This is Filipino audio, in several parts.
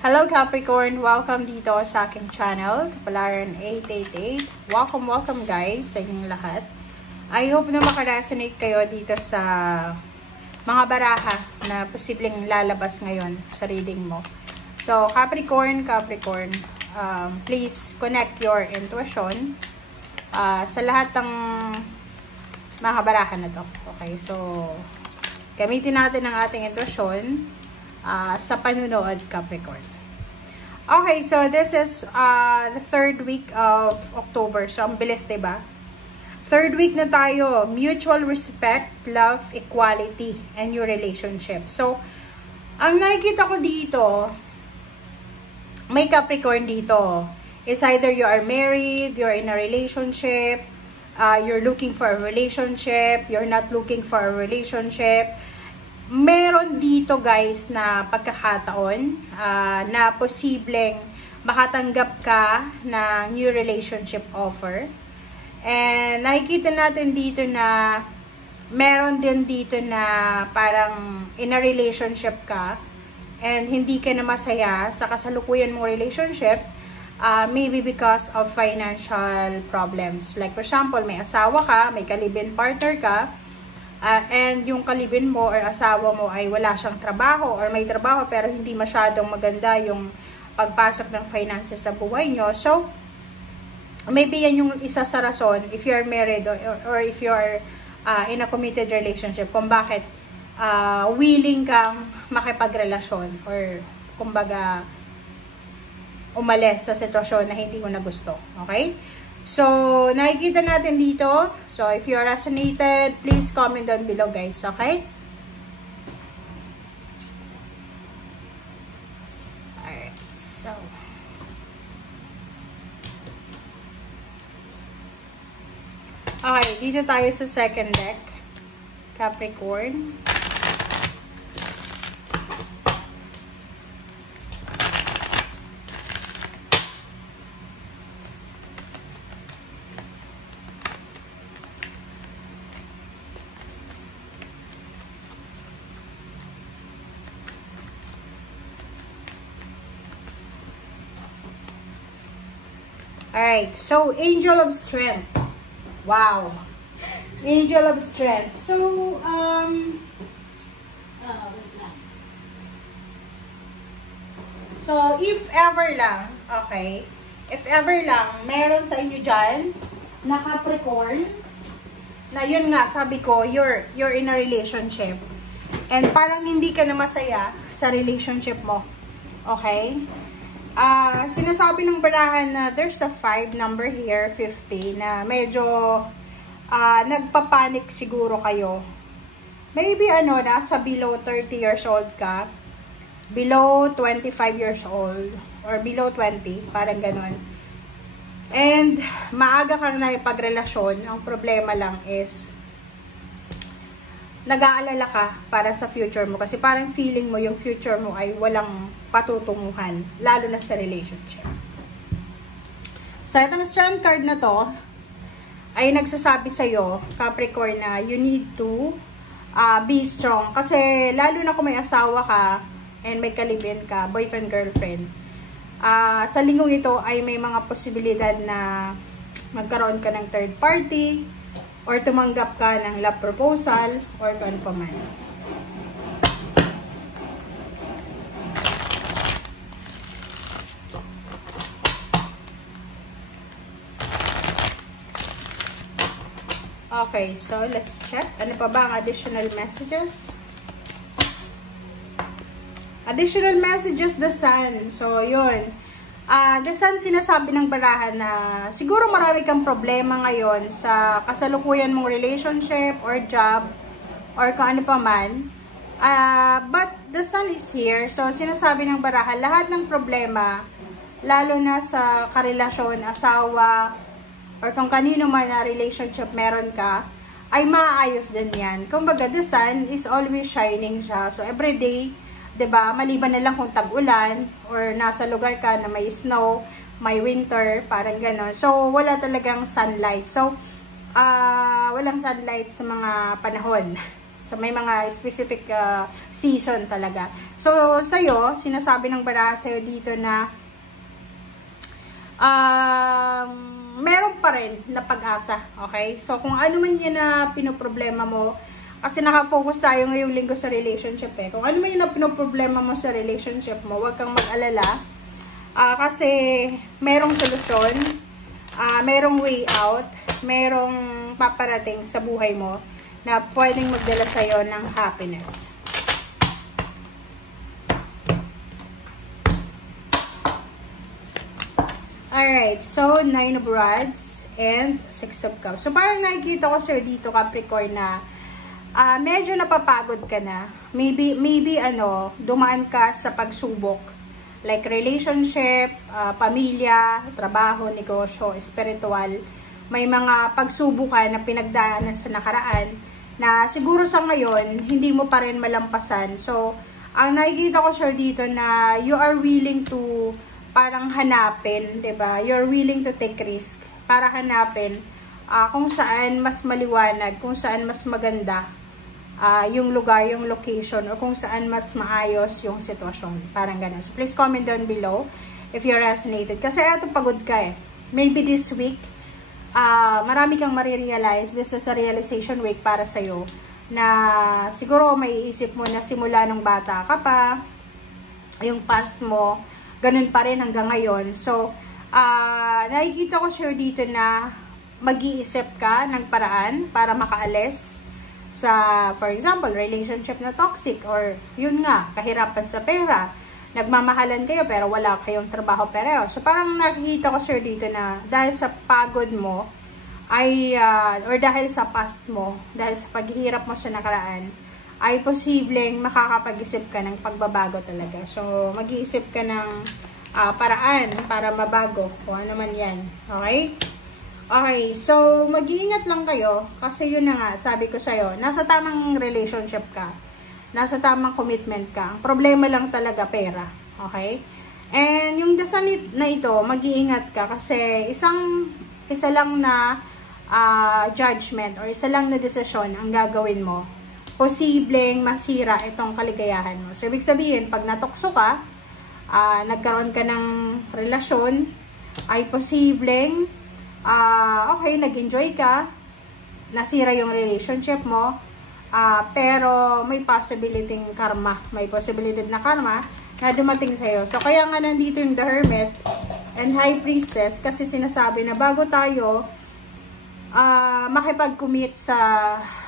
Hello Capricorn! Welcome dito sa aking channel, Kapalaran 888. Welcome guys sa inyong lahat. I hope na makaresonate kayo dito sa mga baraha na posibleng lalabas ngayon sa reading mo. So Capricorn, please connect your intuition sa lahat ng mga baraha na to. Okay, so gamitin natin ang ating intuition sa panunood, Capricorn. Okay, so this is the third week of October. So, ang bilis, diba? Third week na tayo. Mutual respect, love, equality, and your relationship. So, ang nakikita ko dito, may Capricorn dito. It's either you are married, you're in a relationship, you're looking for a relationship, you're not looking for a relationship. Meron dito guys na pagkakataon na posibleng makatanggap ka ng new relationship offer. And nakikita natin dito na meron din dito na parang in a relationship ka and hindi ka na masaya sa kasalukuyan mong relationship, maybe because of financial problems. Like for example, may asawa ka, may ka-live-in partner ka, and yung kalibin mo or asawa mo ay wala siyang trabaho or may trabaho pero hindi masyadong maganda yung pagpasok ng finances sa buhay nyo. So, maybe yan yung isa sa rason if you're married or if you're in a committed relationship kung bakit willing kang makipagrelasyon or kumbaga umalis sa sitwasyon na hindi mo na gusto. Okay? So, nakikita natin dito. So, if you are resonated, please comment down below, guys. Okay? Alright. So. Okay. Dito tayo sa second deck. Capricorn. Alright, so Angel of Strength. Wow. Angel of Strength. So, so, if ever lang, okay, if ever lang, meron sa inyo dyan, na Capricorn, na yun nga, sabi ko, you're in a relationship, and parang hindi ka na masaya sa relationship mo. Okay? Sinasabi ng barahan na there's a 5 number here, 50, na medyo nagpapanik siguro kayo. Maybe nasa below 30 years old ka, below 25 years old, or below 20, parang ganon. And maaga kang nakipagrelasyon, ang problema lang is nag-aalala ka para sa future mo kasi parang feeling mo yung future mo ay walang patutunguhan, lalo na sa relationship. So, itong strength card na to ay nagsasabi sa'yo, Capricorn, na you need to be strong. Kasi lalo na kung may asawa ka and may kalibin ka, boyfriend, girlfriend, sa linggong ito ay may mga posibilidad na magkaroon ka ng third party or tumanggap ka ng love proposal or kung ano pa man. Okay, so let's check. Ano pa ba ang additional messages? Additional messages, the Sun. So, yun. The Sun, sinasabi ng barahan na siguro marami kang problema ngayon sa kasalukuyan mong relationship or job or kung ano pa man. But the Sun is here. So, sinasabi ng barahan, lahat ng problema, lalo na sa karelasyon, asawa, or kung kanino man na relationship meron ka, ay maayos din yan. Kumbaga, the Sun is always shining siya. So, everyday, 'di ba? Maliban na lang kung tag-ulan or nasa lugar ka na may snow, may winter, parang gano'n. So, wala talagang sunlight. So, walang sunlight sa mga panahon So, may mga specific season talaga. So, sa'yo, sinasabi ng baraha sa'yo dito na meron pa rin na pag-asa. Okay? So, kung ano man yan na pinoproblema mo, kasi nakafocus tayo ngayong linggo sa relationship eh. Kung ano man yan na pinoproblema mo sa relationship mo, huwag kang mag-alala. Kasi merong solusyon, merong way out, merong paparating sa buhay mo na pwedeng magdala sa'yo ng happiness. Alright, so 9 of Rods and 6 of Cups. So parang nakikita ko sir dito Capricorn na medyo napapagod ka na. Maybe dumaan ka sa pagsubok. Like relationship, pamilya, trabaho, negosyo, spiritual. May mga pagsubukan na pinagdaanan sa nakaraan na siguro sa ngayon, hindi mo pa rin malampasan. So, ang nakikita ko sir dito na you are willing to parang hanapin, 'di ba? You're willing to take risk para hanapin kung saan mas maliwanag, kung saan mas maganda yung lugar, yung location, o kung saan mas maayos yung sitwasyon. Parang ganun. So, please comment down below if you resonated. Kasi eto, pagod ka eh. Maybe this week, marami kang marirealize. This is a realization week para sa'yo. Na siguro may isip mo na simula nung bata ka pa, yung past mo, ganun pa rin hanggang ngayon. So, nakikita ko sure dito na mag-iisip ka ng paraan para makaalis sa, for example, relationship na toxic, or yun nga, kahirapan sa pera, nagmamahalan kayo pero wala kayong trabaho pareho. So parang nakikita ko sir dito na dahil sa pagod mo ay or dahil sa past mo, dahil sa paghihirap mo sa nakaraan, ay posibleng makakapag-isip ka ng pagbabago talaga. So mag-iisip ka ng paraan para mabago kung ano man yan. Okay? Okay, so mag-iingat lang kayo kasi yun na nga, sabi ko sa'yo, nasa tamang relationship ka, nasa tamang commitment ka. Ang problema lang talaga pera, okay? And yung dasal na ito, mag-iingat ka kasi isa lang na judgment or isa lang na desisyon ang gagawin mo, posibleng masira itong kaligayahan mo. So, ibig sabihin, pag natukso ka, nagkaroon ka ng relasyon, ay posibleng okay, nag-enjoy ka, nasira yung relationship mo, pero may possibility karma, may possibility na karma na dumating sa'yo. So, kaya nga nandito yung The Hermit and High Priestess kasi sinasabi na bago tayo makipag-commit sa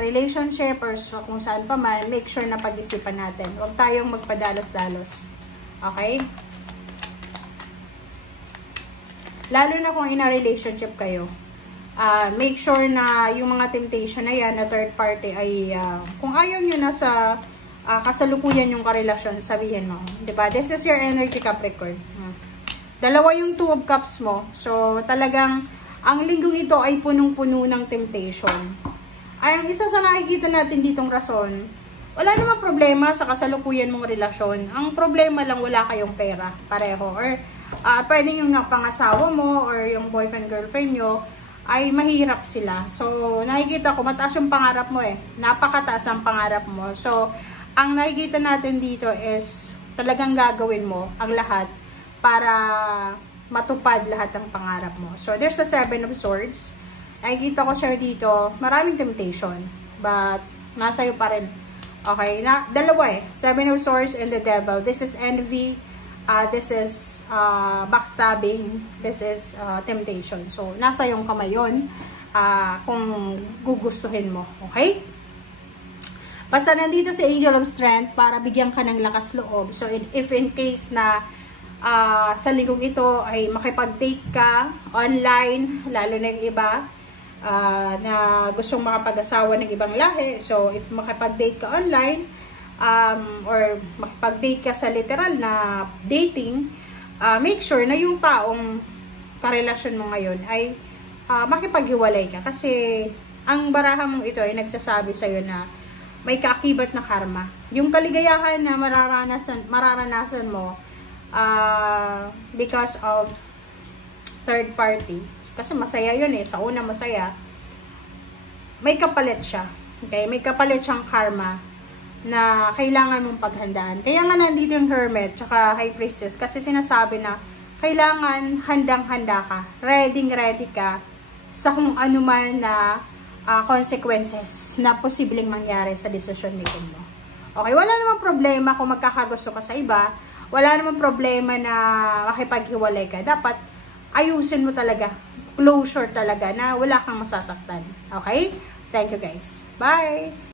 relationship or sa kung saan pa man, make sure na pag-isipan natin. Huwag tayong magpadalos-dalos. Okay? Lalo na kung in a relationship kayo. Make sure na yung mga temptation na yan, na third party ay, kung ayaw nyo na sa kasalukuyan yung karelasyon, sabihin mo. Diba? This is your energy, Capricorn. Dalawa yung 2 of Cups mo. So, talagang, ang linggong ito ay punong-puno ng temptation. Ay, ang isa sa nakikita natin ditong rason, wala namang problema sa kasalukuyan mong relasyon. Ang problema lang, wala kayong pera, pareho. Or, pwedeng yung pangasawa mo or yung boyfriend, girlfriend nyo ay mahirap sila. So, nakikita ko, mataas yung pangarap mo eh. Napakataas ang pangarap mo. So, ang nakikita natin dito is talagang gagawin mo ang lahat para matupad lahat ng pangarap mo. So, there's a 7 of Swords. Nakikita ko siya dito, maraming temptation. But, nasa iyo pa rin. Okay, dalawa eh. 7 of Swords and the Devil. This is envy. This is backstabbing. This is temptation. So, nasa yung kamay yun kung gugustuhin mo. Okay? Basta nandito si Angel of Strength para bigyan ka ng lakas loob. So, if in case na sa linggong ito ay makipag-date ka online, lalo na yung iba na gustong makapag-asawa ng ibang lahi. So, if makipag-date ka online, or makipag-date ka sa literal na dating, make sure na yung taong karelasyon mo ngayon ay makipaghiwalay ka. Kasi, ang baraha mong ito ay nagsasabi sa'yo na may kaakibat na karma. Yung kaligayahan na mararanasan mo, because of third party, kasi masaya yun eh, sa una masaya, may kapalit siya. Okay? May kapalit siyang karma na kailangan mong paghandaan. Kaya nga nandito yung Hermit tsaka High Priestess kasi sinasabi na kailangan handang-handa ka, ready ka sa kung ano man na consequences na posibleng mangyari sa decision making mo. Okay, wala namang problema kung magkakagusto ka sa iba, wala namang problema na makipaghiwalay ka. Dapat ayusin mo talaga, closure talaga na wala kang masasaktan. Okay? Thank you guys. Bye!